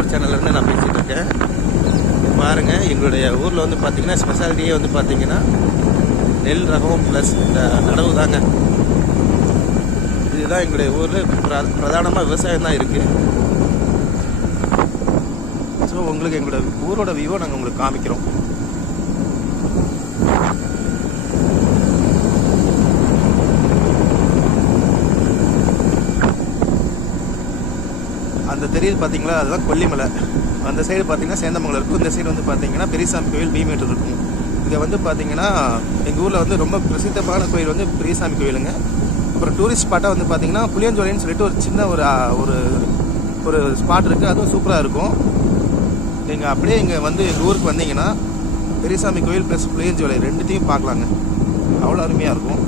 ஒரு சேனல்லேருந்து நான் பேசிகிட்டு இருக்கேன். பாருங்கள், எங்களுடைய ஊரில் வந்து பார்த்திங்கன்னா ஸ்பெஷாலிட்டியே வந்து பார்த்திங்கன்னா நெல் ரகம் ப்ளஸ் இந்த நடவு தாங்க. இதுதான் எங்களுடைய ஊரில் பிரதானமாக விவசாயம் தான் இருக்குது. ஸோ உங்களுக்கு எங்களோட ஊரோட வியூவை நாங்கள் உங்களுக்கு காமிக்கிறோம். அந்த தெரியுது பார்த்தீங்களா, அதுதான் கொல்லிமலை. அந்த சைடு பார்த்தீங்கன்னா சேந்தமங்கலம் இருக்கும். இந்த சைடு வந்து பார்த்தீங்கன்னா பெரியசாமி கோயில் பீமேட்டர் இருக்கும். இங்கே வந்து பார்த்தீங்கன்னா எங்கள் ஊரில் வந்து ரொம்ப பிரசித்தமான கோயில் வந்து பெரியசாமி கோயிலுங்க. அப்புறம் டூரிஸ்ட் ஸ்பாட்டாக வந்து பார்த்தீங்கன்னா புளியஞ்சோலைன்னு சொல்லிட்டு ஒரு சின்ன ஒரு ஸ்பாட் இருக்குது. அதுவும் சூப்பராக இருக்கும். நீங்கள் அப்படியே இங்கே வந்து எங்கள் ஊருக்கு வந்தீங்கன்னா பெரியசாமி கோயில் ப்ளஸ் புளியஞ்சோலை ரெண்டுத்தையும் பார்க்கலாங்க. அவ்வளோ அருமையாக இருக்கும்.